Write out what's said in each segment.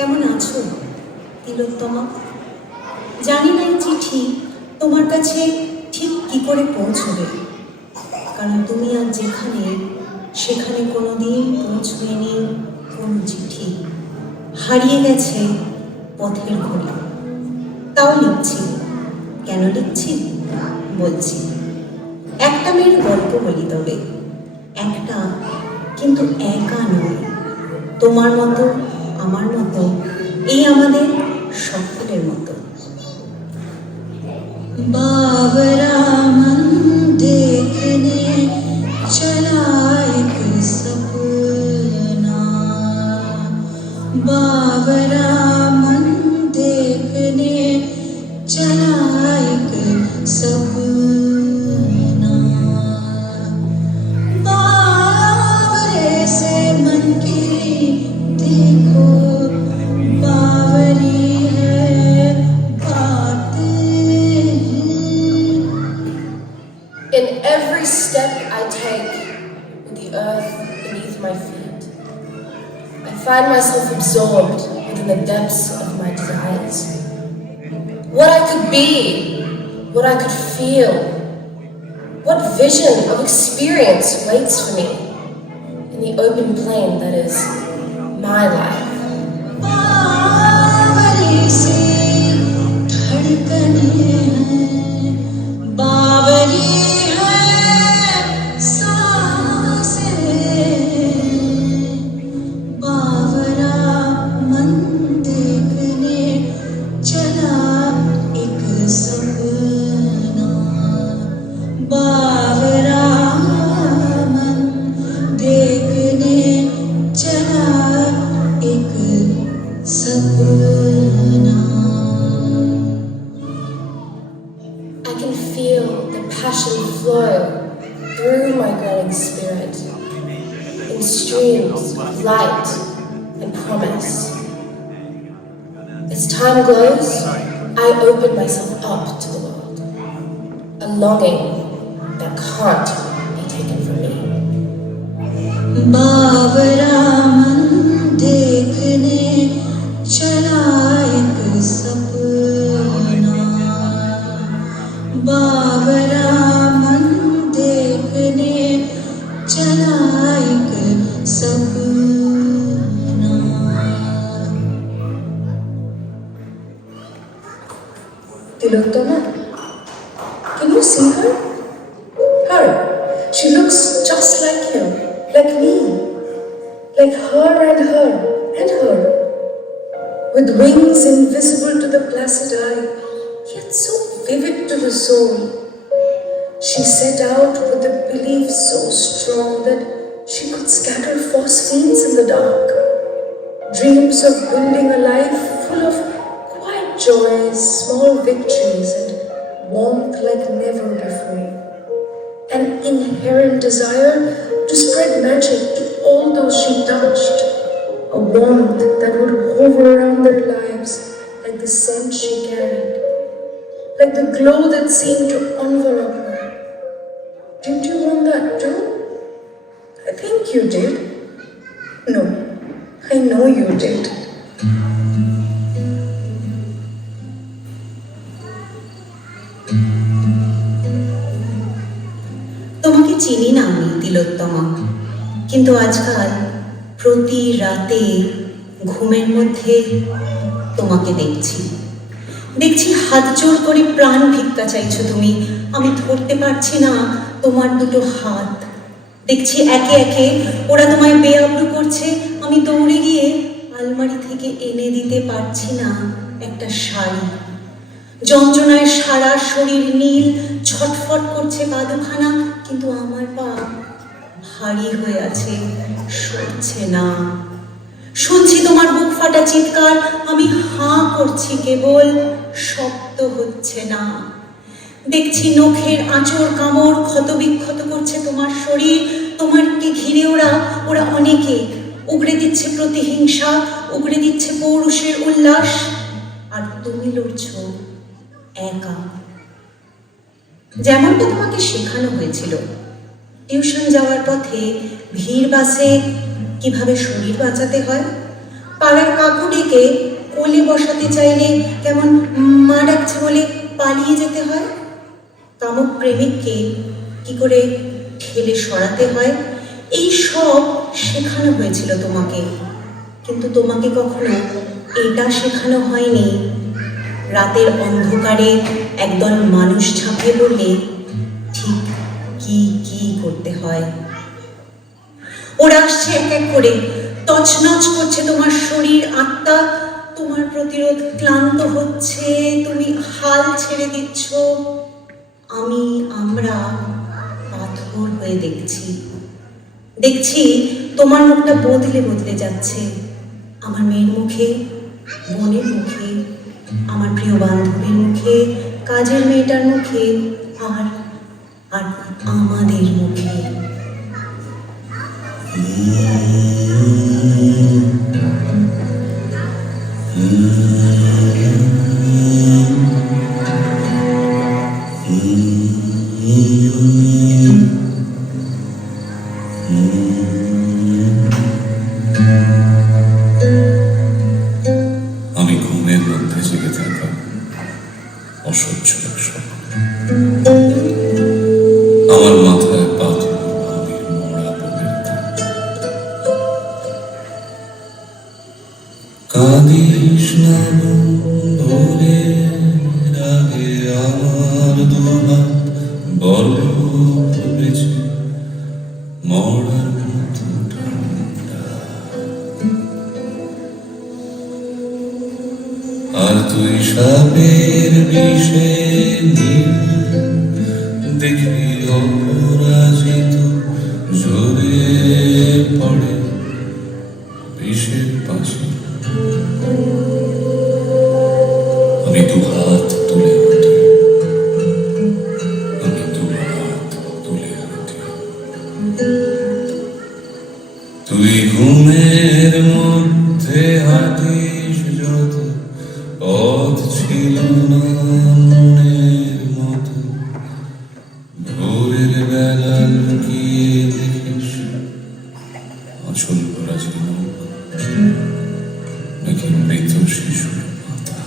কেমন আছো তিলোত্তমা? জানি না এই চিঠি তোমার কাছে ঠিক কি করে পৌঁছবে, কারণ তুমি আর যেখানে সেখানে কোনোদিন পৌঁছবেনি কোনো চিঠি। হারিয়ে গেছে পথের ঘড়ি। তাও লিখছি। কেন লিখছি বলছি। একটা মেয়ের গল্প বলি তবে, একটা কিন্তু একা নয়, তোমার মতো আমার মতো, এই আমাদের সকলের মতো। बावरा मन देखने चला एक सपना, बावरा मन देखने चला एक सपना, बावरे से मन की देखो बावरी है In every step I take with the earth beneath my feet, I find myself absorbed within the depths of my desires. What I could be, what I could feel, what vision of experience waits for me in the open plain that is my life. बावरी सी धड़कने हैं, बावरी है सांसें, बावरा मन देखने चला एक सपना, बावरा मन देखने चला एक सपना। I can feel the passion flow through my glowing spirit in streams of light and promise. As time glows, I open myself up to the world, a longing that can't be taken from me. बावरा मन देखने चला एक सपना, बावरा मन देखने चला एक सपना। Tilottama, can you see her? Her. She looks just like you, like me, like her and her and her, with wings invisible to the placid eye, yet so vivid to the soul. She set out with a belief so strong that she could scatter phosphenes in the dark, dreams of building a life full of quiet joys, small victories, and warmth like never before. An inherent desire to spread magic to all those she touched, a warmth that would hover around their lives like the scent she carried, like the glow that seemed to envelop her. Didn't you want that too? I think you did. No, I know you did. তোমাকে চিনি না আমি তিলোত্তমা, কিন্তু আজকাল প্রতি রাতে ঘুমের মধ্যে তোমাকে দেখছি। দেখছি হাত জোর করে প্রাণ ভিক্ষা চাইছো তুমি, আমি ধরতে পারছি না তোমার দুটো হাত। দেখছি একে একে ওরা তোমায় বেআব্রু করছে, আমি দৌড়ে গিয়ে আলমারি থেকে এনে দিতে পারছি না একটা শাড়ি। যন্ত্রণায় সারা শরীর নীল, ছটফট করছে পা দুখানা, কিন্তু আমার পা ভারী হয়ে আছে, সরছে না। শুনছি তোমার বুক ফাটা চিৎকার, আমি হাঁ করছি কেবল, শব্দ হচ্ছে না। দেখছি নখের আঁচড় কামড় ক্ষত বিক্ষত করছে তোমার শরীর, তোমারকে ঘিরে ওরা অনেকে উগড়ে দিচ্ছে প্রতিহিংসা, উগড়ে দিচ্ছে পৌরুষের উল্লাস, আর তুমি লড়ছ একা। যেমনটা তোমাকে শেখানো হয়েছিল টিউশন যাওয়ার পথে ভিড় বাসে কিভাবে শরীর বাঁচাতে হয়, পাড়ার কাকু ডেকে কোলে বসাতে চাইলে কেমন মা ডাকছে বলে পালিয়ে যেতে হয়, কামুক প্রেমিককে কি করে ঠেলে সরাতে হয়, এই সব শেখানো হয়েছিল তোমাকে। কিন্তু তোমাকে কখনো এটা শেখানো হয়নি রাতের অন্ধকারে একদল মানুষ ঝাঁপিয়ে পড়লে ঠিক কি কি করতে হয়। ওরা আসছে এক এক করে, তছনছ করছে তোমার শরীর আত্মা, তোমার প্রতিরোধ ক্লান্ত হচ্ছে, তুমি হাল ছেড়ে দিচ্ছ। আমরা পাথর হয়ে দেখছি তোমার মুখটা বদলে বদলে যাচ্ছে, আমার মেয়ের মুখে, বোনের মুখে, আমার প্রিয় বান্ধবীর মুখে, কাজের মেয়েটার মুখে, আর আমাদের মুখে। আমি ঘুমের মধ্যে জেগে থাকা অসহ্য এক স্বপ্ন, আমার মাথায় পাথর ভাবির মরা পড়ে। কাঁদিস না ভোরে আগে আমার দুহাত বড় বেছে মরার মতো ঠান্ডা। আর তুই সাপের বিষে দেখি অপরাজিত জোরে পড়ে বিষের পাশে। আমি দুহাত তুলে হাঁটি, আমি দুহাত তুলে হাঁটি। তুই ঘুমের মধ্যে হাঁটিস যত, পথ ছিল না মনের মতো। ভোরের বেলা লুকিয়ে দেখিস আঁচল ভরা ঝিনুক নাকি মৃত শিশুর মাথা।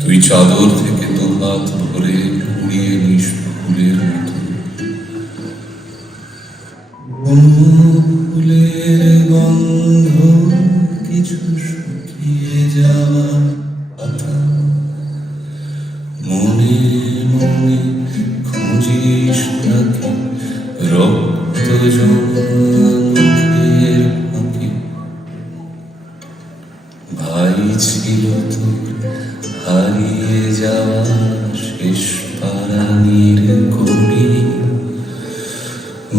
তুই চাদর থেকে দুহাত ভরে উড়িয়ে নিস ফুলের মতো। ফুলের গন্ধ কিছু শুকিয়ে যাওয়া পাতা, মনে মনে খুঁজিস তাকে রক্ত জমানোর ফাঁকে। ভাই ছিল তোর হারিয়ে যাওয়া শেষ পারানির কবি,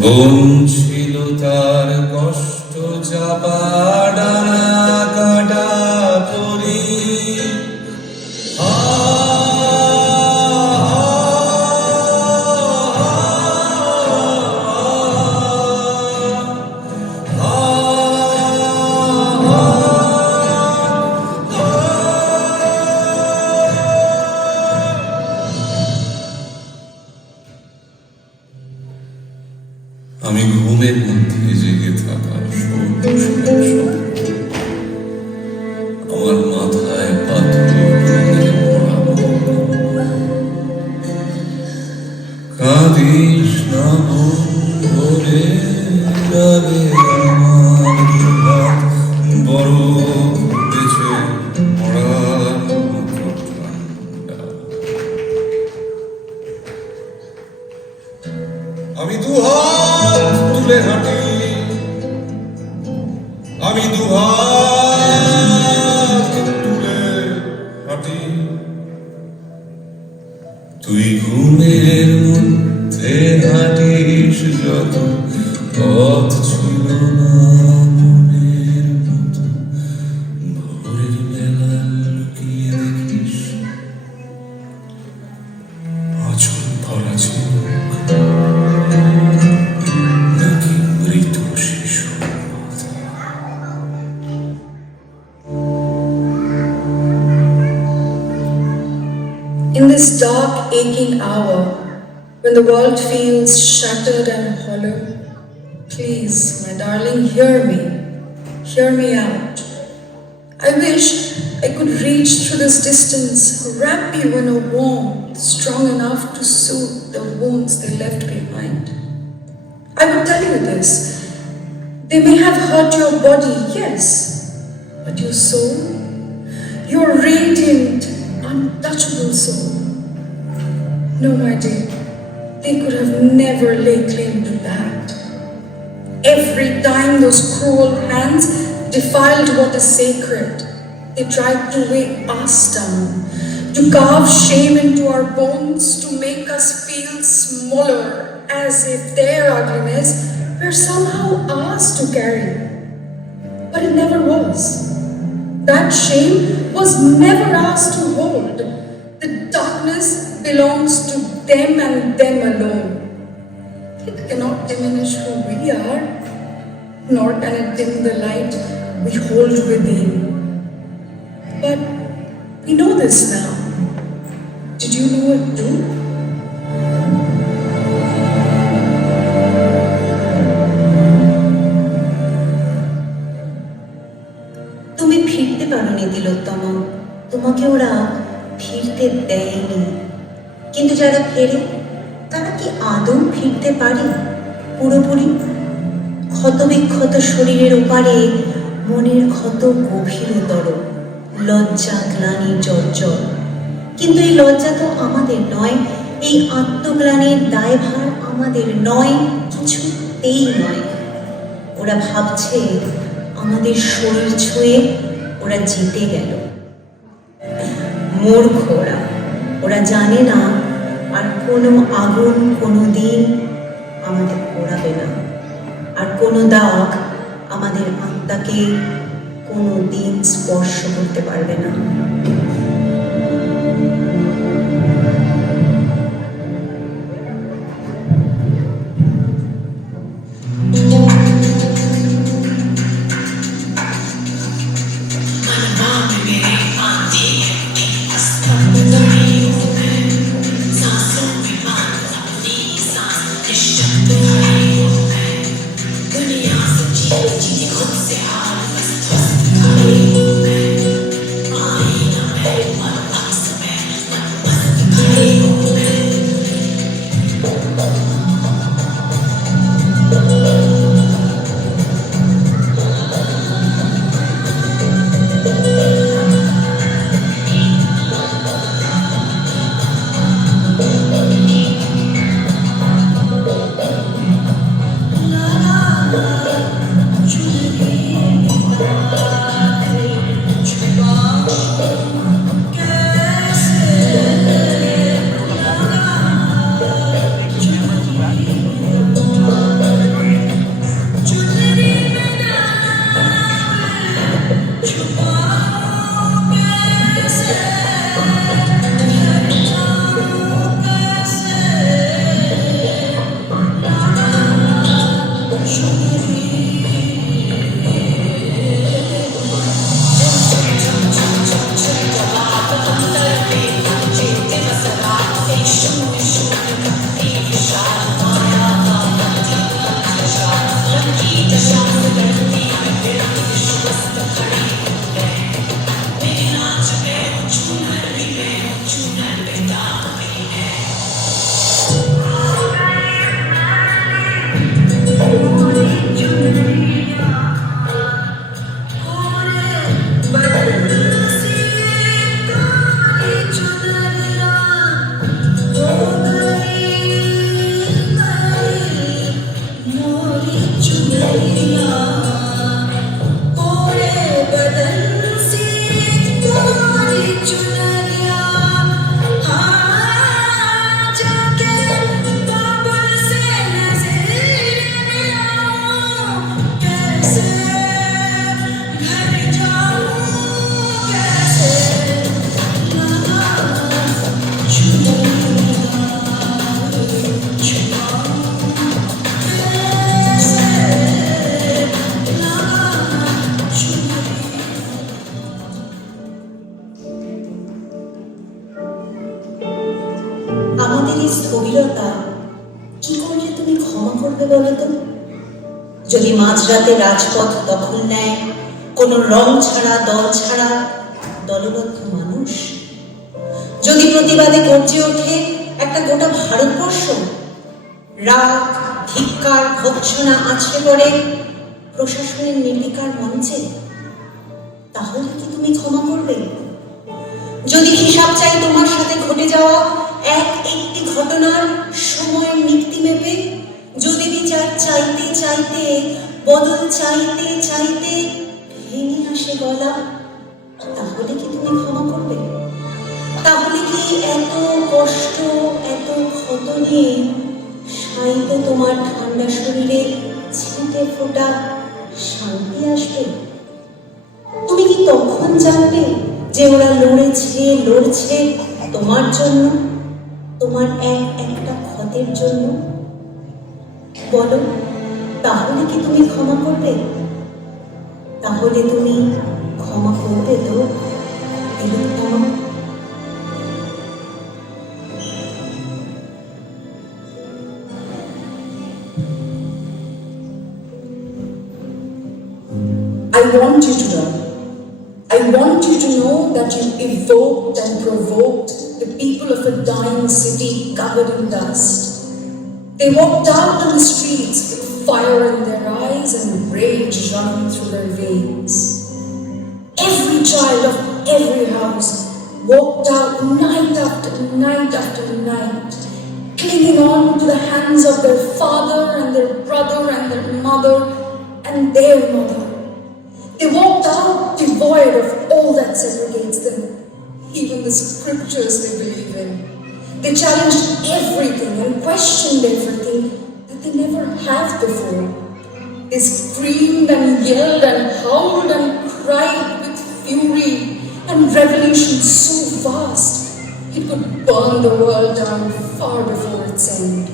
বোন ছিল তার কষ্ট চাপা ডানা কাটা পরি। আমি ঘুমের মধ্যে জেগে থাকা আমার মাথায় পাথর মরা। কাঁদিস না ভোরে আগে আমার দুহাত বড় বেছে মরার মতো ঠান্ডা। আমি দুহাত তুলে হাঁটি, আমি দুহাত তুলে হাঁটি। তুই ঘুমের মধ্যে হাঁটিস যত, পথ ছিল না মনের মতো। ভোরের বেলা লুকিয়ে দেখিস আঁচল ভরা ঝিনুক নাকি মৃত শিশুর মাথা। In this dark, aching hour, when the world feels shattered and hollow, Please, my darling, hear me. Hear me out. I wish I could reach through this distance, wrap you in a warmth strong enough to soothe the wounds they left behind. I would tell you this. They may have hurt your body, yes, but your soul, your radiant, untouchable soul. No, my dear, they could have never laid claim to that. Every time those cruel hands defiled what is sacred, they tried to weigh us down, to carve shame into our bones, to make us feel smaller, as if their ugliness were somehow ours to carry. But it never was. That shame was never ours to hold. The darkness belongs to them and them alone. It cannot diminish who we are, nor can it dim the light we hold within. But we know this now. Did you know it too? তুমি ফিরতে পারোনি তিলোত্তম, তোমাকে ওরা ফিরতে দেয়নি। কিন্তু যারা ফেরে তারা কি আদৌ ফিরতে পারে পুরোপুরি? ক্ষতবিক্ষত শরীরের ওপারে মনের ক্ষত গভীরতর, লজ্জা গ্লানি জর্জর। কিন্তু এই লজ্জা তো আমাদের নয়, এই আত্মগ্লানির দায়ভার আমাদের নয়, কিছুতেই নয়। ওরা ভাবছে আমাদের শরীর ছুঁয়ে ওরা জিতে গেল। মূর্খ ওরা, ওরা জানে না আর কোনো আগুন কোনো দিন আমাদের পোড়াবে না, আর কোনো দাগ আমাদের আত্মাকে কোনো দিন স্পর্শ করতে পারবে না। যদি মাঝরাতে রাজপথ দখল নেয় কোনো রং ছাড়া দল ছাড়া দলবদ্ধ মানুষ, যদি প্রতিবাদে গর্জে ওঠে একটা গোটা ভারতবর্ষ, রাগ ধিক্কার ভৎসনা আছড়ে পড়ে প্রশাসনের নির্বিকার মঞ্চে, তাহলে কি তুমি ক্ষমা করবে? যদি হিসাব চাই তোমার সাথে ঘটে যাওয়া এক একটি ঘটনার সময়ের নিক্তি মেপে, যদি বিচার চাইতে চাইতে বদল চাইতে চাইতে ভেঙে আসে গলা, তাহলে কি তুমি ক্ষমা করবে? তাহলে কি এত কষ্ট এত ক্ষত নিয়ে সাইতে তোমার ঠান্ডা শরীরে ছিটে ফোটা শান্তি আসবে? তুমি কি তখন জানবে যে ওরা লড়ছে তোমার জন্য, তোমার এক একটা ক্ষতের জন্য? বলো, তাহলে কি তুমি ক্ষমা করবে? তাহলে তুমি ক্ষমা করবে তো তিলোত্তমা? I want you to know. I want you to know that you evoked and provoked the people of a dying city covered in dust. They walked out on the streets with fire in their eyes and rage running through their veins. Every child of every house walked out night after night after night, clinging on to the hands of their father and their brother and their mother and their mother. They walked out devoid of all that segregates them, even the scriptures they believe in. They challenged everything and questioned everything that they never have before. They screamed and yelled and howled and cried with fury and revolution so vast it could burn the world down far before its end.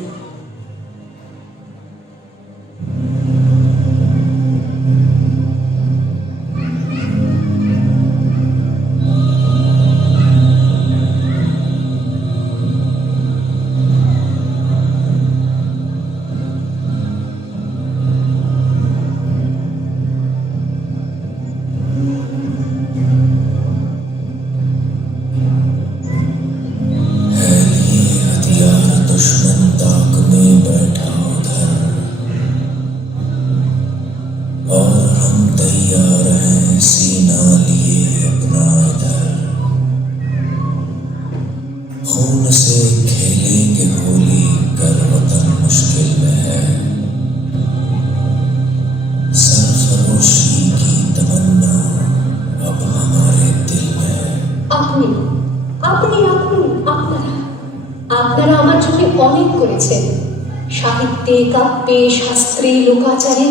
আপনারা আমার জন্য অনেক করেছেন। সাহিত্যে কাব্যে শাস্ত্রে লোকাচারে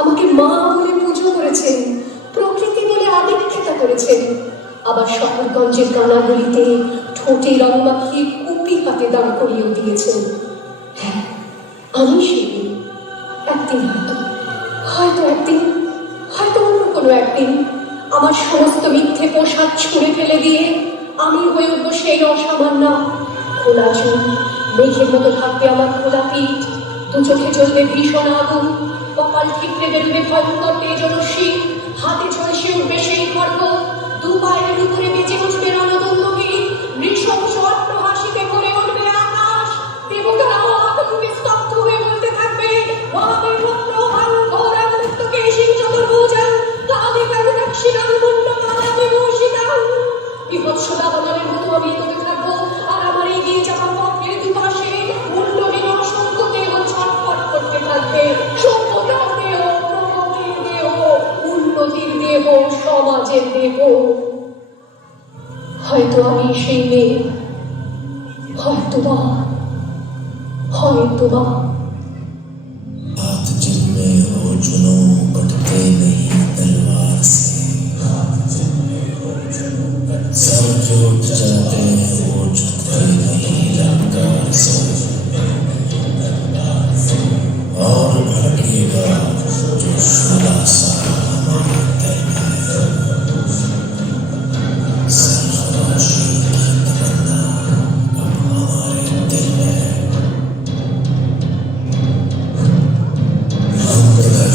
আমাকে মা বলে পুজো করেছেন, প্রকৃতি বলে আদিক্ষেতা করেছেন। আবার শহরগঞ্জের গানাগুলিতে ঠোঁটে রং মাখিয়ে কুপি হাতে দাঁড় করিয়েও দিয়েছেন। হ্যাঁ, আমি সেই একদিন হয়তো অন্য কোনো একদিন আমার সমস্ত মিথ্যে পোশাক ছুঁড়ে ফেলে দিয়ে আমি হয়ে উঠবো সেই অসামান্য। খোলা চুল, মেঘের মতো থাকবে আমার খোলা পিঠ, দু চোখে চলবে ভীষণ আগুন, কপাল ঠিকরে বেরোবে ভয়ঙ্কর তেজস্বী, হাতে ঝলসে উঠবে সেই খড়গ, দু পায়ের উপরে বেঁচে উঠবে রণদন্দকে, বৃষভ স্বর্ণ হাসিতে ভরে উঠবে আকাশ, দেবতারাও আতঙ্কে স্তব্ধ হয়ে বলতে থাকবে মহাবীর পুত্র ভাঙ্গর মুক্তকে সেই চতুর্ভুজাং কালে কালে দক্ষিণাং মুন্ডকালাং বিভূষিতাং। বিভৎস দাবানলের মতো আমি এগোতে থাকবো, আর আমার এগিয়ে যাওয়া পথের দুপাশে মুন্ডহীন অসংখ্য দেহ ছটফট করতে থাকবে। সভ্যতার দেহ, প্রগতির দেহ, উন্নতির দেহ, সমাজের দেহ। হয়তো আমি সেই মেয়ে, হয়তোবা हाथ जिनमें हो चुनो कटते नहीं तलवार से, सर जो उठ जाते हैं वो झुकते नहीं लंकार से, और भटकेगा जो शुदा सा हमारे दिल में, सरफरोशी की तमन्ना अब हमारे दिल में। हम घर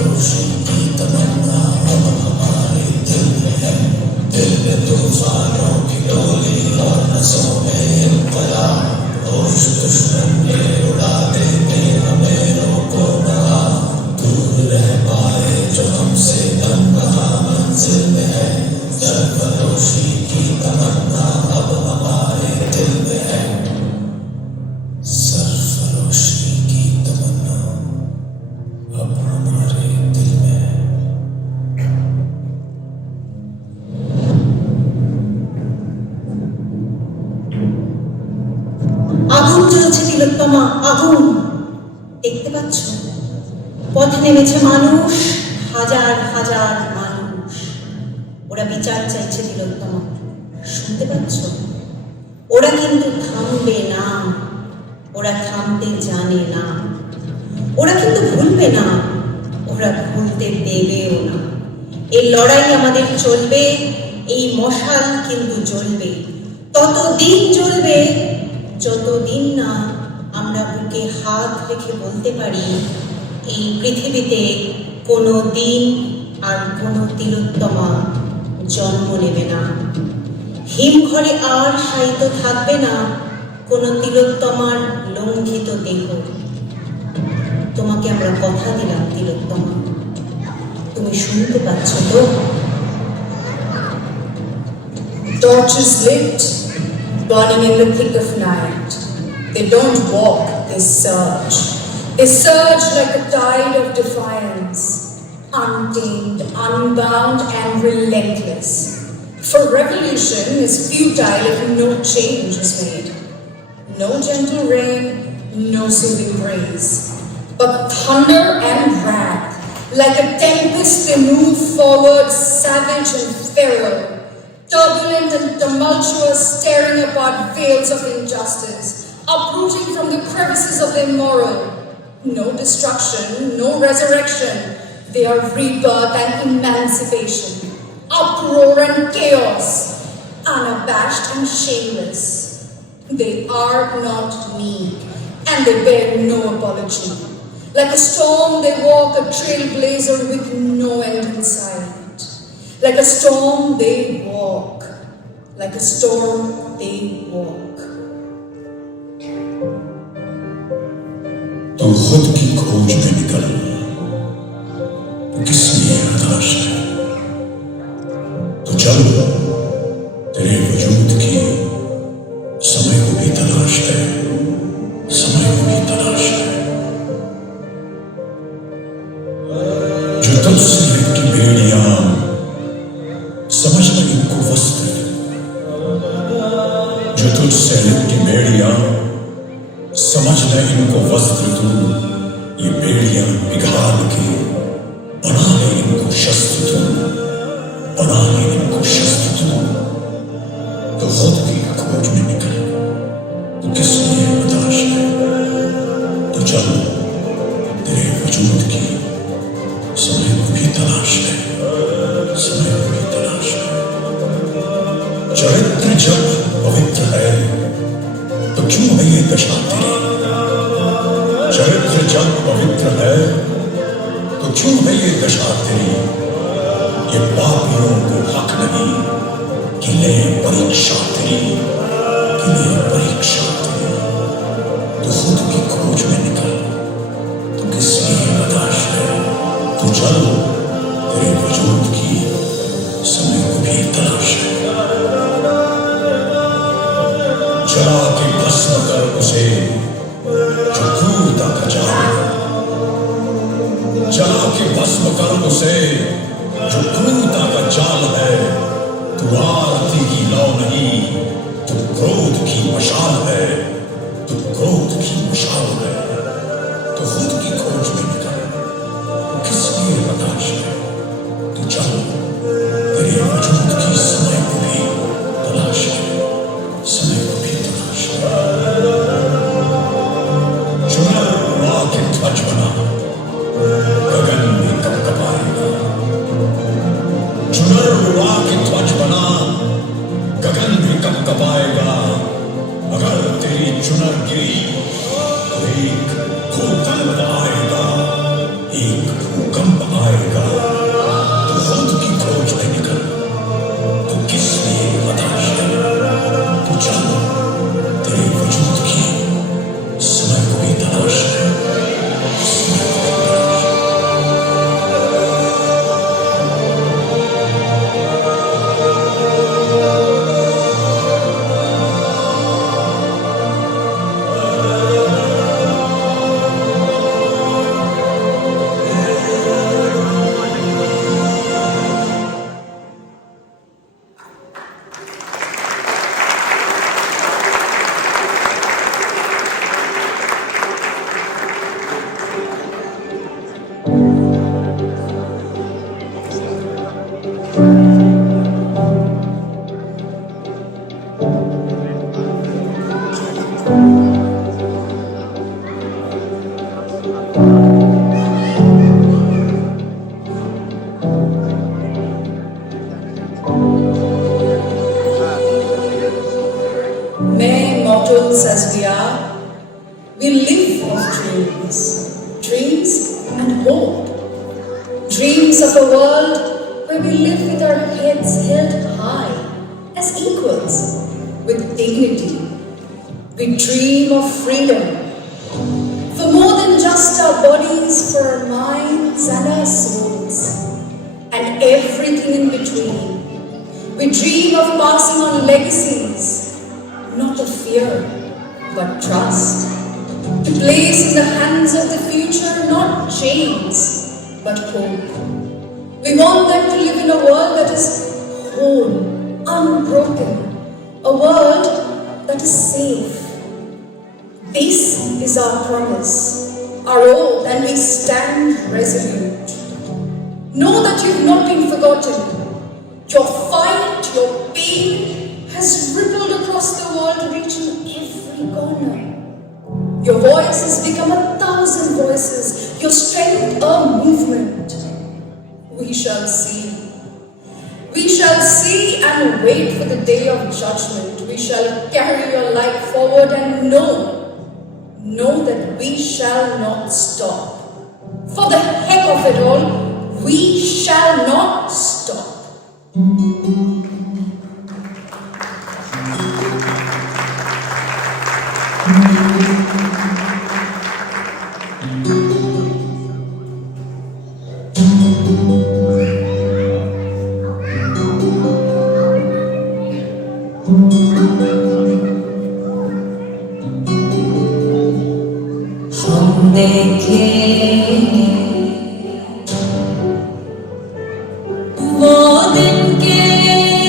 सरफरोशी की तमन्ना अब हमारे दिल में है। दिल में तूफानों की टोली और नसों में इनकलाब। होश दुश्मन के उड़ा देंगे हमें रोको ना। दूर रह पाए जो हमसे तन्हा मंजिल में है। सरफरोशी की तमन्ना अब हमारे दिल में है। सरफरोशी की तमन्ना अब हमारे दिल में है। আগুন জ্বলছে তিলোত্তমা, আগুন। দেখতে পাচ্ছ? পথে নেমেছে মানুষ, হাজার হাজার মানুষ। ওরা বিচার চাইছে তিলোত্তমা, শুনতে পাচ্ছ? ওরা কিন্তু থামবে না, ওরা থামতে জানে না। ওরা কিন্তু ভুলবে না, ওরা ভুলতে দেবেও না। এই লড়াই আমাদের চলবে, এই মশাল কিন্তু জ্বলবে। ততদিন জ্বলবে যতদিন না আমরা বুকে হাত রেখে বলতে পারি এই পৃথিবীতে কোনো দিন আর কোনো তিলোত্তমা জন্ম নেবে না। হিমঘরে আর শায়িত থাকবে না কোনো তিলোত্তমার লঙ্ঘিত দেহ। তোমাকে আমরা কথা দিলাম তিলোত্তমা, তুমি শুনতে পাচ্ছ তো? Torches lit, burning in the thick of night. They don't walk, they surge. They surge like a tide of defiance, untamed, unbound, and relentless. For revolution is futile if no change is made. No gentle rain, no soothing breeze. But thunder and wrath, like a tempest they move forward, savage and feral. Turbulent and tumultuous, tearing apart veils of injustice, uprooting from the crevices of the immoral. No destruction, no resurrection. They are rebirth and emancipation, uproar and chaos, unabashed and shameless. They are not meek, and they bear no apology. Like a storm they walk, a trailblazer with no end in sight. Like a storm they walk, like a storm they walk. तो खुद की खोज में निकल, तो किस लिए हताश है? तो चल, तेरे वजूद की समय को भी तलाश है, समय को भी तलाश है। जो तुझसे लिपटी बेड़ियां, समझना इनको वस्त्र। जो तुझसे लिपटी बेड़ियां, समझना इनको वस्त्र तू। ये बेड़ियां पिघाल के बना ले इनको शस्त्र तू, बना ले इनको शस्त्र तू। तो खुद की खोज में निकल, तो किस लिए हताश है? तो चल, तेरे वजूद की समय को भी तलाश है, समय को भी तलाश है। चरित्र जब पवित्र है तो क्यों है ये दशा तेरी? चरित्र जब पवित्र है तो क्यों है ये दशा तेरी? ये पापियों को हक नहीं कि ले परीक्षा तेरी, कि ले परीक्षा तेरी। तो खुद की खोज में निकल, तो किस लिए हताश है? तो चल, तेरे वजूद की समय को भी तलाश है। जला के भस्म कर उसे जो क्रूरता का जाल है। जला के भस्म कर उसे जो क्रूरता का जाल है। तू आरती की लौ नहीं, तू क्रोध की मशाल है, तू क्रोध की मशाल है। तो खुद की खोज में निकल, तो किस लिए हताश है? तो चल, तेरे वजूद की समय को भी तलाश है, समय को भी तलाश है। चुना उड़ा के ध्वज बना, गगन में कपकपाएगा। dreams of a world where we live with our heads held high as equals, with dignity. We dream of freedom, for more than just our bodies, for our minds and our souls, and everything in between. We dream of passing on legacies, not of fear, but trust, to place in the hands of the future not chains, but hope. We want them to live in a world that is whole, unbroken, a world that is safe. This is our promise, our oath, and we stand resolute. Know that you've not been forgotten. Your fight, your pain has rippled across the world, reaching every corner. Your voice has become 1,000 voices, your strength a movement. We shall see. We shall see and wait for the day of judgment. We shall carry your light forward and know that we shall not stop. For the heck of it all, we shall not stop. हम देखेंगे वो दिन के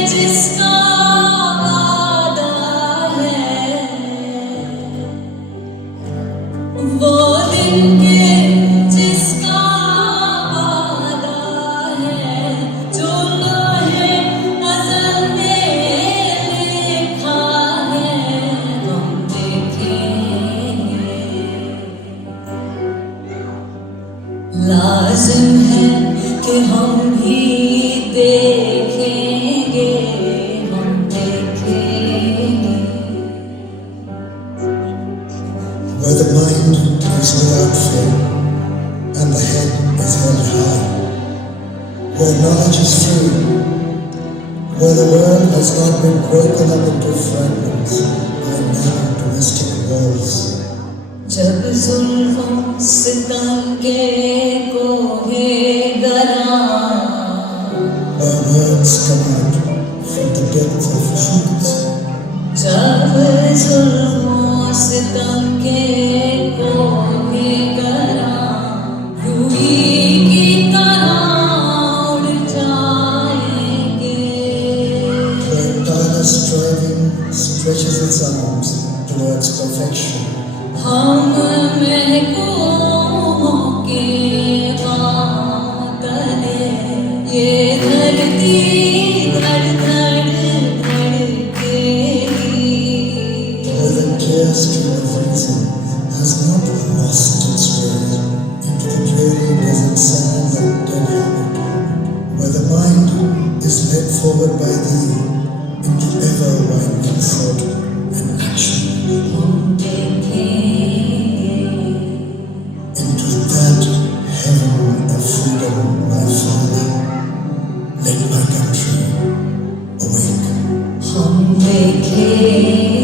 जिसका वादा है, वो दिन के जिसका वादा है, जो लोहे अज़ल में लिखा है। हम देखेंगे, लाज़िम है कि हम भी देखेंगे, हम देखेंगे। Where the mind is without fear and the head is held high, where knowledge is free, where the world has not been broken up into fragments by narrow domestic walls. जब जुल्फों सितम के कोहे गरा, Where words come out from the depth of truth. जब जुल्फों सितम के कोहे गरा, रूही की तरह उड़ जाएंगे। Where tireless striving stretches its arms towards perfection. हम महबूबों के तले ये धरती धड़ धड़ धड़केगी। Where the clear stream of reason has not lost its way into the dreary desert sand of dead habit, where the mind is led forward by thee into ever-widening thought and action, हम देखेंगे into that heaven of freedom, my Father. Let my country awake. हम देखेंगे